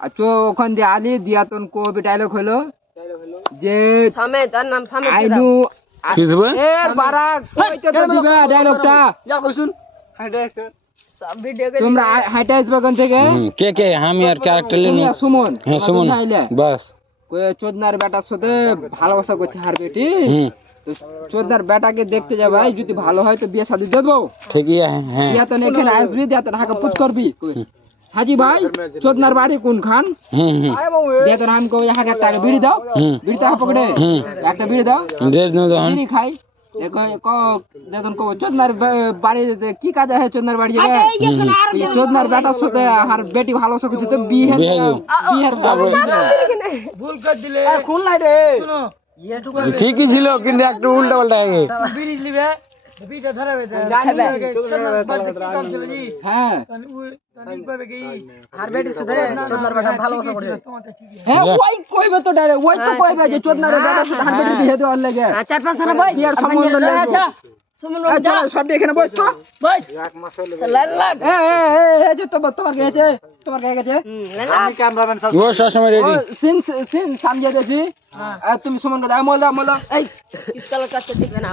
আচ্ছা ওখান দিয়ে আলি দিয়া তোন কবি ডায়লগ হলো যে সামে তার নাম সামে আইনু কিসবে এর বারা কইতে তো দিবে ডায়লগটা যা কইছুন হাই ডাইরেক্টর সব ভিডিও তোমরা হাইটা আসবে কোন থেকে কে কে আমি আর ক্যারেক্টার তুমি লিনু আর সুমন হ্যাঁ সুমন বাস কই চোদনার বেটার সাথে ভালোবাসা করছে হার বেটি তো চোদনার বেটাকে দেখতে যা ভাই যদি ভালো হয় তো বিয়ে শাদী দেবো ঠিকই হ্যাঁ দিয়া তো এখানে আসবি দিয়া তো হাকে পুত করবি হাজি ভাই চোদনার বাড়ি কোন খান দিয়া তো আমি কই 1000 টাকা বিড়ি দাও বিড়ি টাকা পকেটে একটা বিড়ি দাও ড্রেস নো দহন বিড়ি খাই দেখো দেখুন কো চোদনার বাড়িতে কি কাজ আছে চোদনার বাড়ি যাবে এই চোদনার বেটার সাথে আর বেটি ভালোবাসা করছে তো বিয়ে বিয়ের ভুল করে দিলে কোন লাই রে শুনো ঠিকই ছিল কিন্তু একটু উল্টা পাল্টা হয়ে গেছে বিড়ি লিবে বিটা ধরাবে হ্যাঁ আর বেটি সুদে চোদনার বেটা ভালোবাসা করে হ্যাঁ ওই কইবে তো ডাইরেক্ট ওই তো কইবে যে চোদনার বেটার সাথে আর বেটি বিয়ে দেওয়ার লাগে চার পাঁচ জন ভাই বিয়ের সম্বন্ধ লাগে সুমন চলো সব এখানে বস তো বস লাল এই যে তোমার কে আছে তোমার কে গেছে আমি ক্যামেরাম্যান সব ও সবসময় রেডি সিন সামনে দিয়েছি তুমি সুমনকে দাও মোলা মোলা এই ইসকাল কাছে ঠিক না